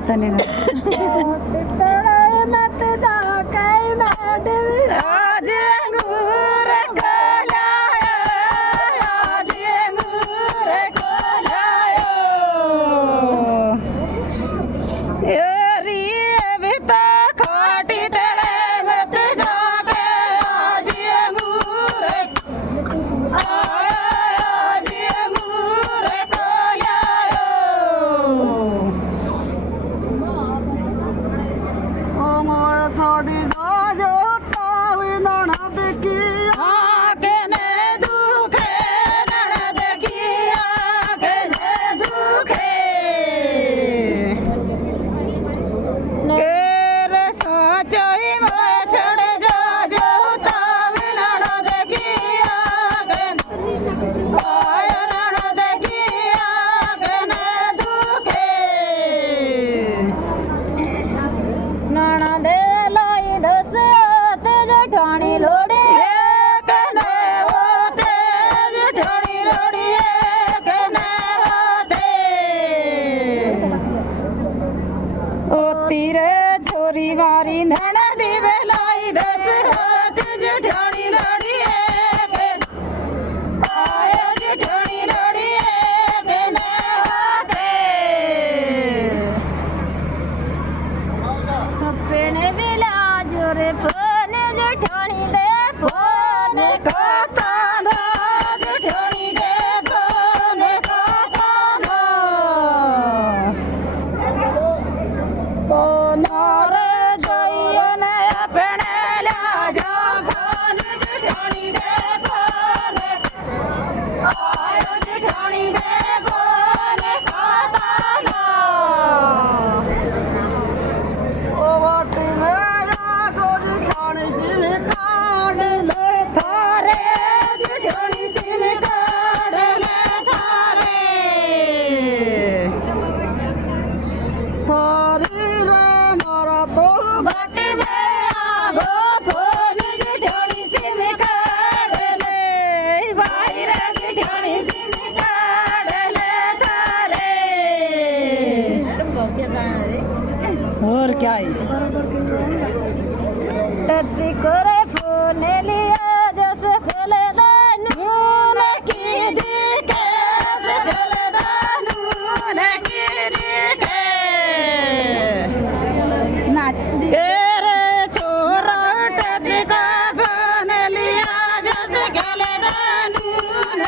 गीत ने मत जाके मैडम आज अंगूर खलाया आज अंगूर खलायो री बिता खाटी तेरे मत जाके आज अंगूर आज अंगूर खलायो ओ मोए छोड़ी दो जो तावी ननद की आगे ने दुखे ननद की आगे ने दुखे केरे साचाई में छड़ जा जो तावी ननद की आगे आय ननद की आगे ने दुखे ननद लाई दस तेज ठाणी लोड़ी कने वो तेज ठाणी लोड़ी कने होते ओ तीरे छोरी मारी ननद लाई दस तेज ठाणी लोड़ी आय ठाणी लोड़ी कने होते कपने विला जोरे फोन जठानी दे फोन को ताना जठानी दे फोन को ताना ओ नारे जाइए ने अपने ला जा फोन जठानी दे फोन आयो जठानी दे फोन को ताना ओ वाटी में जागो जठानी सिम काढ़ ले थारे जठानी सिम काढ़ ले थारे थारी रे मारा तो वाटी में आगो फोन जठानी सिम काढ़ ले भाई रे जठानी सिम काढ़ ले थारे और क्या है टच करे फोन लिया जैसे फैले दानून की दिखे जैसे फैले दानून की दिखे नाच तेरे छोरा टच का फोन लिया जैसे फैले दानून